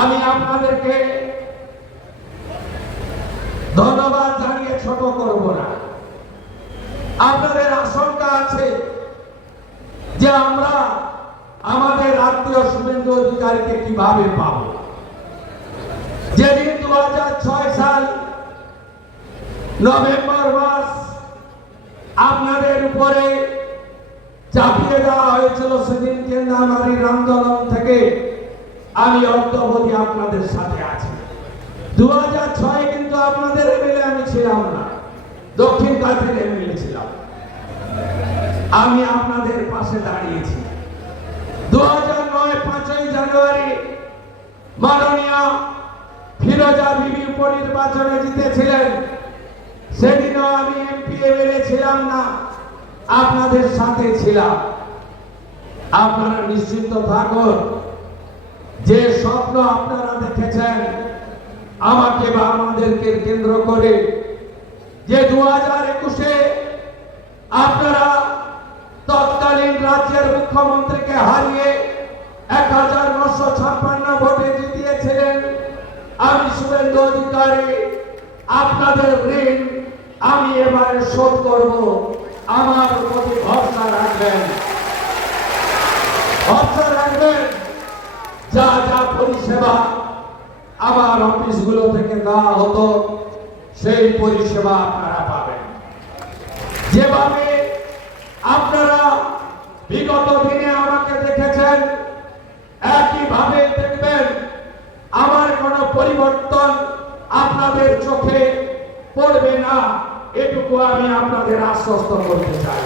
আমি আপনাদেরকে ধন্যবাদ জানিয়ে ছোট করব না। আপনাদের আশঙ্কা আছে যে আমরা আমাদের আত্মীয় শুভেন্দু অধিকারীকে কিভাবে পাব। যেদিন 2006 সাল নভেম্বর মাস আপনাদের উপরে চাপিয়ে দেওয়া হয়েছিল, সেদিন কেন্দ্রীয় আন্দোলন থেকে আমি অদ্যাবধি আপনাদের সাথে আছি। 2006 কিন্তু আপনাদের এমএলএ আমি ছিলাম না, দক্ষিণ কাছাড়ের এমএলএ ছিলাম। আমি আপনাদের পাশে দাঁড়িয়েছি। 2009 5ই জানুয়ারি মাননীয় ফিরোজা বিবি উপনির্বাচনে জিতেছিলেন, সেদিনও আমি এমপি এমএলএ ছিলাম না, আপনাদের সাথে ছিলাম। আপনারা নিশ্চিন্ত থাকুন, যে স্বপ্ন আপনারা দেখেছেন আমাকে বা আমাদেরকে কেন্দ্র করে, যে 2021-এ আপনারা তৎকালীন রাজ্যের মুখ্যমন্ত্রীকে হারিয়ে 1956 ভোটে জিতিয়েছিলেন, আমি শুভেন্দু অধিকারী আপনাদের ঋণ আমি এবারে শোধ করব। আমার প্রতি ভরসা রাখবেন, ভরসা রাখবেন। যা যা পরিষেবা আমার অফিসগুলো থেকে দেওয়া হতো সেই পরিষেবা আপনারা পাবেন। যেভাবে আপনারা বিগত দিনে আমাকে দেখেছেন, একইভাবে দেখবেন। আমার কোনো পরিবর্তন আপনাদের চোখে পড়বে না, এটুকু আমি আপনাদের আশ্বস্ত করতে চাই।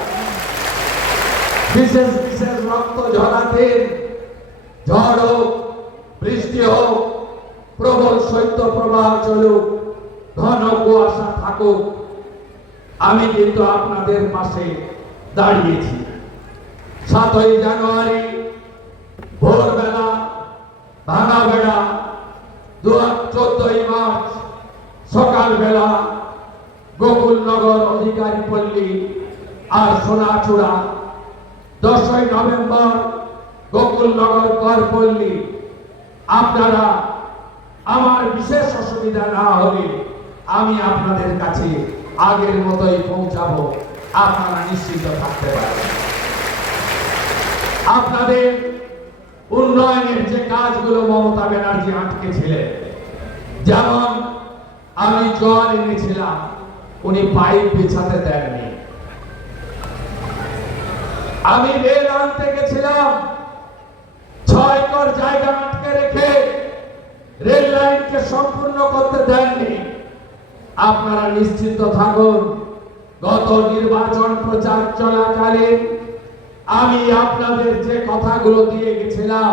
বিশেষ বিশেষ রক্ত ঝরাতে ঝড় হোক, বৃষ্টি হোক, প্রবল শৈত্য প্রবাহ চলুক, ঘন কুয়াশা থাকুক, আমি কিন্তু আপনাদের পাশে দাঁড়িয়েছি। 7ই জানুয়ারি ভোরবেলা ভাঙা বেড়া, 14ই মার্চ সকালবেলা গোকুলনগর, অধিকারী পল্লী আর সোনাচূড়া, 10ই নভেম্বর গোকুলনগর করপল্লী। আপনারা আমার বিশেষ অসুবিধা না হলে আমি আপনাদের কাছে আগের মতোই পৌঁছাবো, আপনারা নিশ্চিত থাকতে পারেন। আপনাদের উন্নয়নের যে কাজগুলো মমতা ব্যানার্জি আটকে ছিলেন, যেমন আমি জল এনেছিলাম, উনি পাইপ বিছাতে দেননি। আমি রেল আনতে গেছিলাম, 6 একর জায়গা আটকে রেখে রেল লাইনকে সম্পূর্ণ করতে দেননি। আপনারা নিশ্চিন্ত থাকুন, গত নির্বাচন প্রচার চলাকালীন আমি আপনাদের যে কথাগুলো দিয়ে গেছিলাম,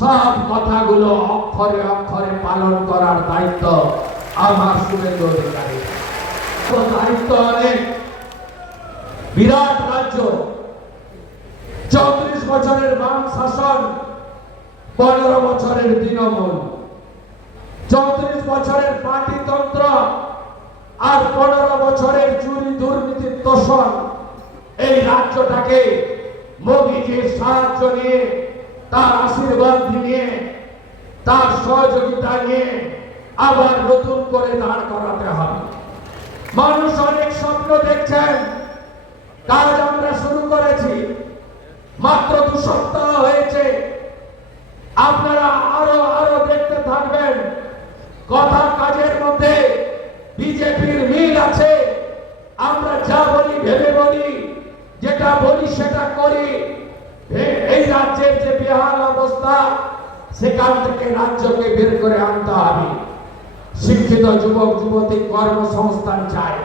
সব কথাগুলো অক্ষরে অক্ষরে পালন করার দায়িত্ব আমার শুভেন্দু অধিকারী। দায়িত্ব অনেক, বিরাট রাজ্য, 34 বছরের বাম শাসন, 15 বছরের তৃণমূল, 34 বছরের পার্টিতন্ত্র আর 15 বছরের চুরি দুর্নীতির তোষণ। এই রাজ্যটাকে মোদীজির সাহায্য নিয়ে, তার আশীর্বাদ নিয়ে, তার সহযোগিতা নিয়ে আবার নতুন করে দাঁড় করাতে হবে। মানুষ অনেক স্বপ্ন দেখছেন, কাজ আমরা শুরু করেছি, মাত্র 2 সপ্তাহ হয়েছে। আপনারা আরো দেখতে থাকবেন। কথা কাজের মধ্যে বিজেপির মিল আছে। আমরা যা বলি ভেবে বলি, যেটা বলি সেটা করি। এই রাজ্যের যে বেহাল অবস্থা, সেখান থেকে রাজ্যকে বের করে আনতে হবে। শিক্ষিত যুবক যুবতী কর্মসংস্থান চায়,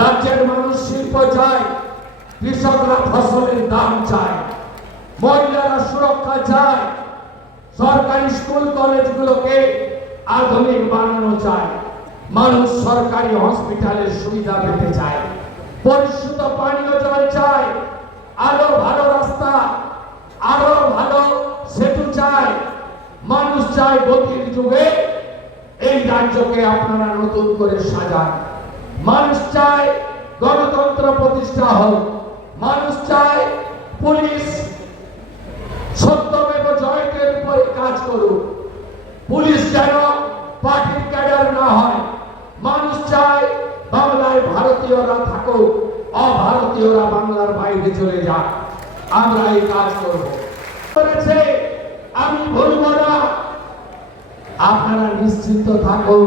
রাজ্যের মানুষ শিল্প চায়, কৃষকরা ফসলের দাম চায়, মহিলারা সুরক্ষা চায়, সরকারি স্কুল কলেজগুলোকে আধুনিক বানানো চায়, মানুষ সরকারি হসপিটালের সুবিধা পেতে চায়, পরিশুদ্ধ পানীয় জল চায়, আরো ভালো রাস্তা, আরো ভালো সেতু চায়। মানুষ চায় গতির যুগে এই রাজ্যকে আপনারা নতুন করে সাজান। মানুষ চায় গণতন্ত্র প্রতিষ্ঠা হোক। মানুষ চায় পুলিশ সত্যমেব জয়তের উপরে কাজ করুক। বাড়িতে চলে যান, আমরা এই কাজ করব। করেছে আমি ভুলব না। আপনারা নিশ্চিন্ত থাকুন,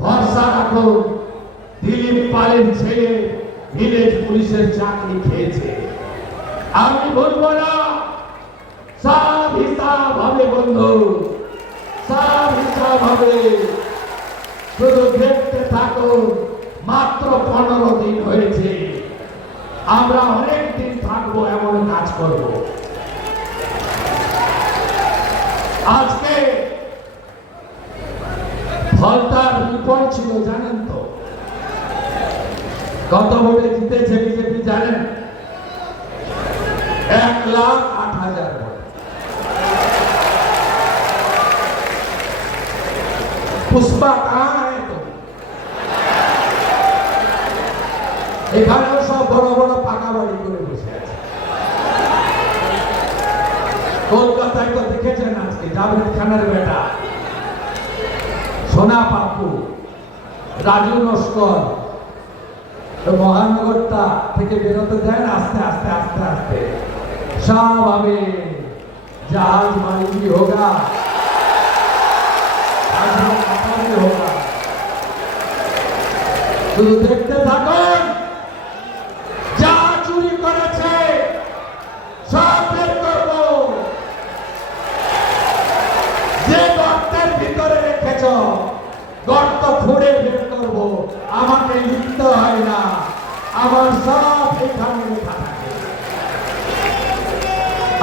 ভরসা রাখুন। দিলীপ পালের ছেলে ভিলেজ পুলিশের চাকরি খেয়েছে, আমি ভুলব না। সব হিসাব হবে বন্ধু, সব হিসাব হবে। শুধু দেখতে থাকুন। মাত্র 15 দিন হয়েছে, আমরা অনেক দিন থাকবো, এমন কাজ করব। আজকে ফলতার রিপোর্ট ছিল, জানেন তো? কত ভোটে জিতেছে বিজেপি জানেন? 1,08,000 ভোট। পুষ্পা কাহা है तो? এখানেও সব বড় বড় পাকা বাড়ি করে বসে আছে। কলকাতায় তো দেখেছেন আজকে জাভেদ খানের বেটা সোনা পাপু, রাজু নস্কর মহানগরটা থেকে বেরোতে দেন, আস্তে আস্তে আস্তে আস্তে সব হবে। জাহাজ মালিকি হোগা, হোগা। শুধু দেখতে থাকুন। যা চুরি করেছে সব বের করব। যে গর্তের ভিতরে রেখেছ, গর্ত খুঁড়ে বের করব। আমাকে লিখতে হয় না, আমার সব এখানে লেখা থাকে।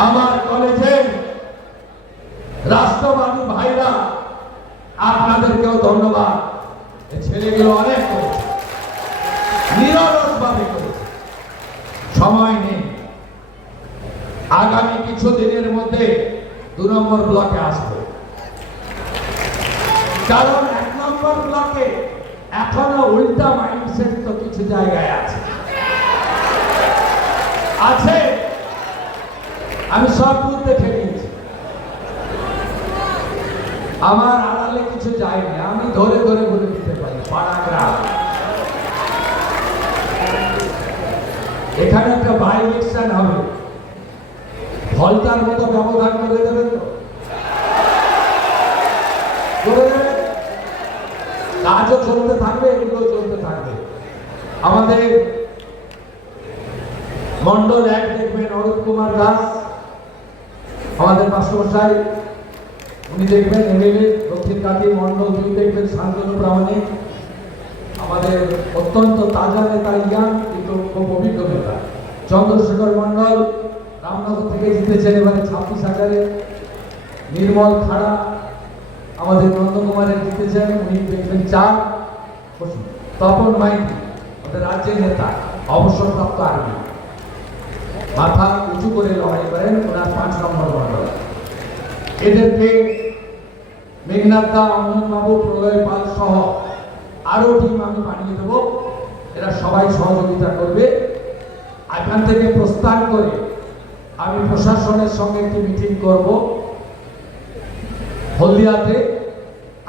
আমার কলেজের রাষ্ট্রবাদী ভাইরা, আপনাদেরকেও ধন্যবাদ। ছেলেগুলো অনেক করেছে, নিরলসভাবে করেছে। সময় নেই, আগামী কিছু দিনের মধ্যে 2 নম্বর ব্লকে আসবে। কারণ 1 নম্বর ব্লকে এখনো উল্টা মাইন্ডসেট তো কিছু জায়গায় আছে। আমি সব বুথ দেখে নিয়েছি। আমার আড়ালে কিছু যায়নি, আমি ধরে ধরে বলে দিতে পারি। পাড়া গ্রাম, এখানে একটা বাই ইলেকশন হবে, ফলতার মতো ব্যবধান করে দেবেন তো? করে দেবেন। কাজও চলতে থাকবে, এগুলো চলতে থাকবে। আমাদের মন্ডল 1 দেখবেন অরূপ কুমার দাস, আমাদের মাস্টারমশাই, উনি দেখবেন এমএলএ দক্ষিণ কাতি। মন্ডল 2 দেখবেন শান্তনু প্রামাণিক, আমাদের অত্যন্ত তাজা নেতা, ইয়াং কিন্তু খুব অভিজ্ঞ নেতা। চন্দ্রশেখর মন্ডল রামনগর থেকে জিতেছেন এবারে 26,000-এ। নির্মল খাড়া আমাদের নন্দকুমারে জিতেছেন, উনি দেখবেন 4। তপন মাইতি আমাদের রাজ্যের নেতা, অবসরপ্রাপ্ত আর্মি, মাথা উঁচু করে লড়াই করেন, ওনার 5 নম্বর মন্ডল। এদেরকে মেঘনাথ দা, অমন বাবু, প্রলয় পাল সহ আরো টিম আমি বানিয়ে দেবো। এরা সবাই সহযোগিতা করবে। এখান থেকে প্রস্থান করে আমি প্রশাসনের সঙ্গে একটি মিটিং করব হলদিয়াতে,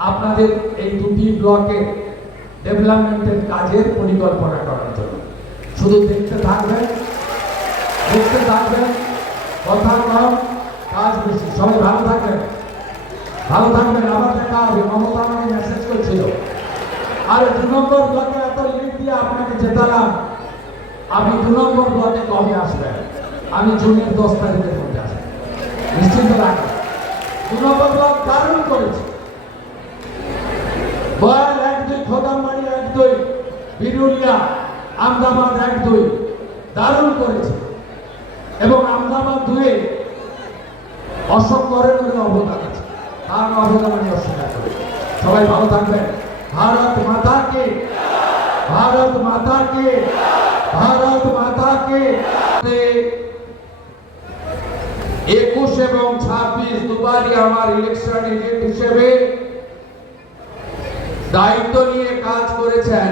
আপনাদের এই 2টি ব্লকে ডেভেলপমেন্টের কাজের পরিকল্পনা করার জন্য। শুধু দেখতে থাকবেন, দেখতে থাকবেন, কথা কম, কাজ বেশি। সবাই ভালো থাকবেন, ভালো থাকবেন। আবার দেখা হবে। মমতা আমাকে মেসেজ করছিল, আরে 2 নম্বর ব্লকে এত লিড দিয়ে আপনাকে জেতালাম, আপনি 2 নম্বর ব্লকে কবে আসবেন? আমি জুনের 10 তারিখের মধ্যে আসবেন, নিশ্চিন্ত রাখবেন। 2 নম্বর ব্লক দারুণ করেছে। বয়াল 1-2, খোদামবাড়ি 1-2, বিরুলিয়া, আমদাবাদ 1-2 দারুণ করেছে। এবং আমদাবাদ 2-এ অশোক করেনের অবদান আছে, তার অবদান আমি অস্বীকার করি। সবাই ভালো থাকবেন। भारत माता के, भारत माता के, भारत माता के। 21 এবং 26 দুবারই আমার ইলেকশন এজেন্ট হিসেবে দায়িত্ব নিয়ে কাজ করেছেন।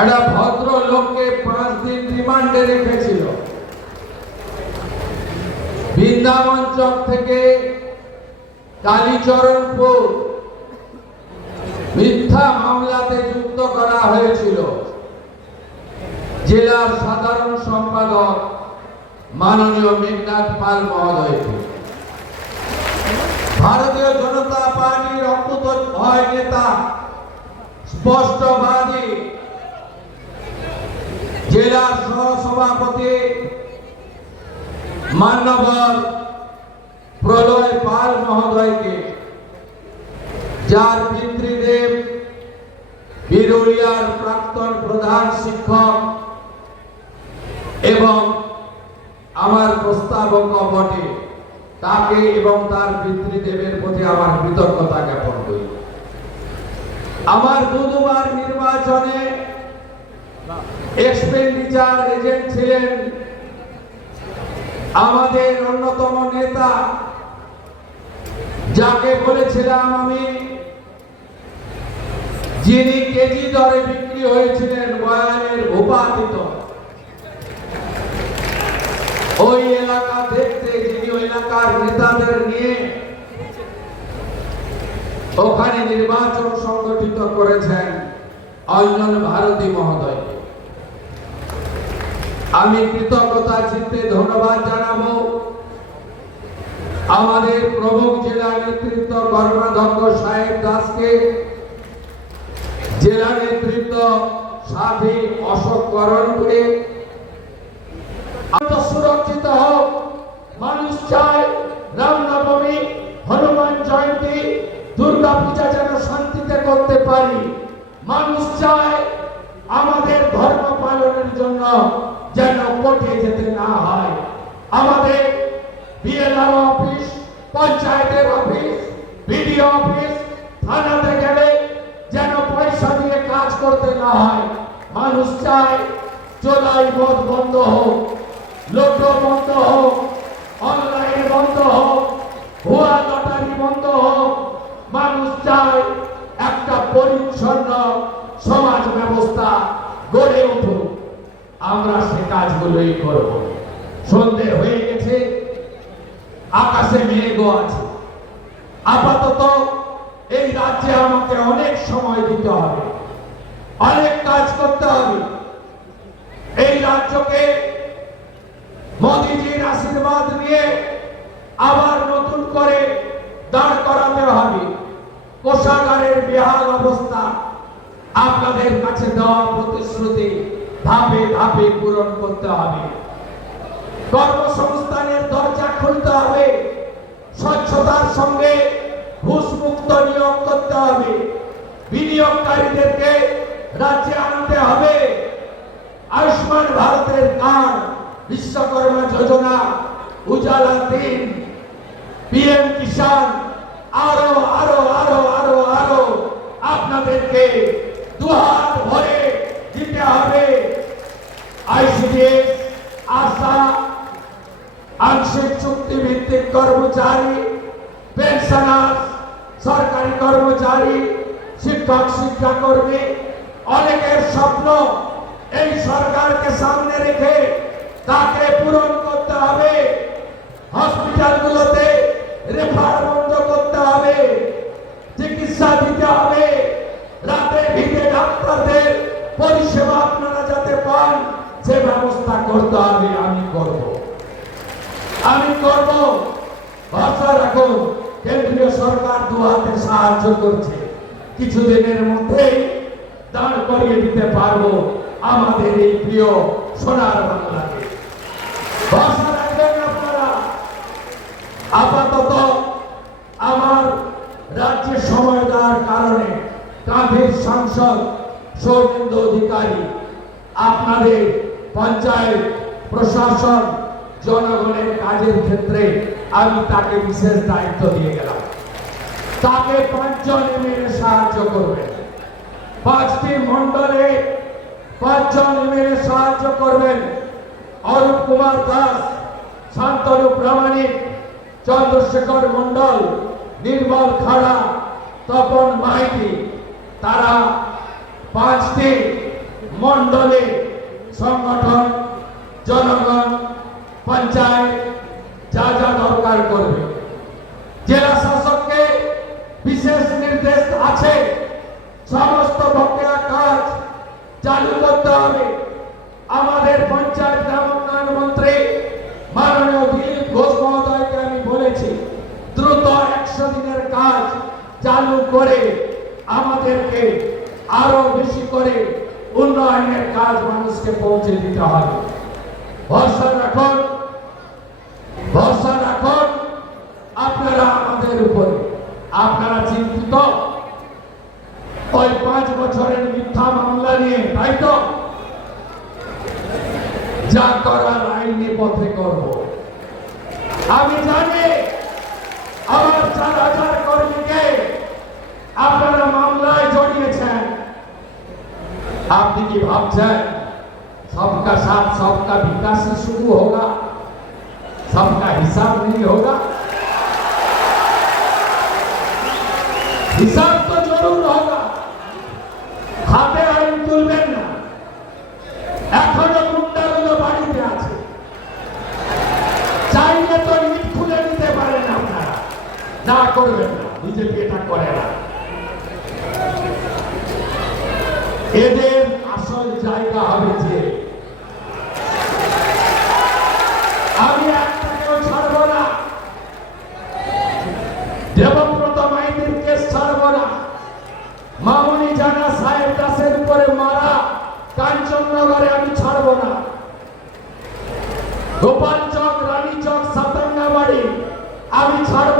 একটা ভদ্র লোককে 5 দিন রিমান্ডে রেখেছিল। বৃন্দাবন চক থেকে কালীচরণপুর মিথ্যা মামলাতে যুক্ত করা হয়েছিল। যে জেলার সাধারণ সম্পাদক মাননীয় মেঘনাথ পাল মহোদয়কে, ভারতীয় জনতা পার্টির অকুতোভয় নেতা স্পষ্টবাদী জেলার সহসভাপতি মান্যবর প্রলয় পাল মহোদয়কে, যার পিতৃদেব বিরুলিয়ার প্রাক্তন প্রধান শিক্ষক এবং আমার প্রস্তাবক বটে, তাকে এবং তার পিতৃদেবের প্রতি আমার কৃতজ্ঞতা জ্ঞাপন করি। আমার দুবার নির্বাচনে এক্সপেন্ডিচার এজেন্ট ছিলেন আমাদের অন্যতম নেতা, যাকে বলেছিলাম আমি, যিনি কেজি দরে বিক্রি হয়েছিলেন বয়ানের ভূপাতিত। ওই এলাকা দেখতে যিনি ওই এলাকার নেতাদের নিয়ে ওখানে নির্বাচন সংগঠিত করেছেন অঞ্জন ভারতী মহোদয়কে আমি কৃতজ্ঞতা চিত্তে ধন্যবাদ জানাবো। আমাদের প্রমুখ জেলা নেতৃত্ব কর্মাধ্যক্ষ সাহেব দাসকে, জেলা নেতৃত্ব সাথী অশোক করণকে, সুরক্ষিত হোক। মানুষ চায় রামনবমী, হনুমান জয়ন্তী, দুর্গা পূজা যেন শান্তিতে করতে পারি। মানুষ চায় আমাদের ধর্ম পালনের জন্য যেন কোর্টে যেতে না হয়। আমাদের বিএলআর অফিস, পঞ্চায়েতের অফিস, বিডিও অফিস, থানাতে গেলে যেন পয়সা দিয়ে কাজ করতে না হয়। মানুষ চায় চোলাই মদ বন্ধ হোক, লুটো বন্ধ হোক, অনলাইন বন্ধ হোক, ভুয়া লটারি বন্ধ হোক। মানুষ চায় একটা পরিচ্ছন্ন সমাজ ব্যবস্থা গড়ে উঠুক। আমরা সে কাজগুলোই করব। সন্ধে হয়ে গেছে, আকাশে মেঘও আছে। আপাতত এই রাজ্যে আমাকে অনেক সময় দিতে হবে, অনেক কাজ করতে হবে। এই রাজ্যকে মোদিজির আশীর্বাদ নিয়ে আবার নতুন করে দাঁড় করাতে হবে। কোষাগারের বেহাল অবস্থা, আপনাদের কাছে দেওয়া প্রতিশ্রুতি ধাপে ধাপে পূরণ করতে হবে। কর্মসংস্থানের দরজা খুলতে হবে। স্বচ্ছতার সঙ্গে ঘুষমুক্ত নিয়োগ করতে হবে। বিনিয়োগকারীদেরকে রাজ্যে আনতে হবে। আয়ুষ্মান ভারতের কার্ড, বিশ্বকর্মা যোজনা, উজালা 3, পিএম কিষাণ, আরো আরো আরো আরো আরো আপনাদেরকে দুহাত ভরে দিতে হবে। আইসিডিএস, আশা, আংশিক চুক্তিভিত্তিক কর্মচারী, পেনশনার, সরকারি কর্মচারী, শিক্ষক শিক্ষাকর্মী, অনেকের স্বপ্ন এই সরকারকে সামনে রেখে তাকে পূরণ করতে হবে। হসপিটালগুলোতে রেফার বন্ধ করতে হবে, চিকিৎসা দিতে হবে। রাতে ভিড়ে ডাক্তারদের পরিষেবা আপনারা যাতে পান সে ব্যবস্থা করতে হবে। আমি করব। ভরসা রাখুন, কেন্দ্রীয় সরকার দুহাতে সাহায্য করছে। কিছুদিনের মধ্যেই দাঁড় করিয়ে দিতে পারবো আমাদের এই প্রিয় সোনার বাংলাকে। ভরসা রাখবেন আপনারা। আপাতত আমার রাজ্যে সময় দেওয়ার কারণে কাঁধের সাংসদ সৌমেন্দু অধিকারী আপনাদের পঞ্চায়েত প্রশাসন জনগণের কাজের ক্ষেত্রে আমি তাকে বিশেষ দায়িত্ব দিয়ে গেলাম। তাকে 5 জন এমএলএ সাহায্য করবেন। 5টি মন্ডলে 5 জন এমএলএ সাহায্য করবেন। অরূপ কুমার দাস, শান্তনু প্রামাণিক, চন্দ্রশেখর মন্ডল, নির্মল খাড়া, তপন মাইতি। তারা 5টি মন্ডলে সংগঠন, জনগণ, পঞ্চায়েত যা যা দরকার করবে। জেলা শাসককে বিশেষ নির্দেশ আছে, সমস্ত বকেয়া কাজ চালু করতে হবে। আমার চালু করে আমাদেরকে আরো বেশি করে উন্নয়নের কাজ মানুষকে পৌঁছে দিতে হবে। ভরসা রাখুন, ভরসা রাখুন আপনারা আমাদের উপরে। আপনারা চিন্তিত ওই 5 বছরের মিথ্যা মামলা নিয়ে, তাই তো? যা করার আইনি পথে করব। আমি জানি আমার 4000 কর্মীকে আপনারা মামলায় জড়িয়েছেন। আপনি কি ভাবছেন सबका साथ सबका विकास से शुरू होगा, सबका हिसाब नहीं होगा? हिसाब तो जरूर होगा। হাতে আইন তুলবেন না। এখনো গুন্ডাগুলো বাড়িতে আছে, চাইলে তো ইট খুলে নিতে পারেন আপনারা। না করবেন না, বিজেপি এটা করে না। এদের আসল জায়গা হবে যে আমি একটাকেও ছাড়ব না, দেবব্রত মাইতির কেস ছাড়ব না, মামুনি জানা সাহেব দাসের উপরে মারা কাঞ্চননগরে আমি ছাড়ব না, গোপাল চক, রানী চক, সাতাঙ্গাবাড়ি আমি ছাড়ব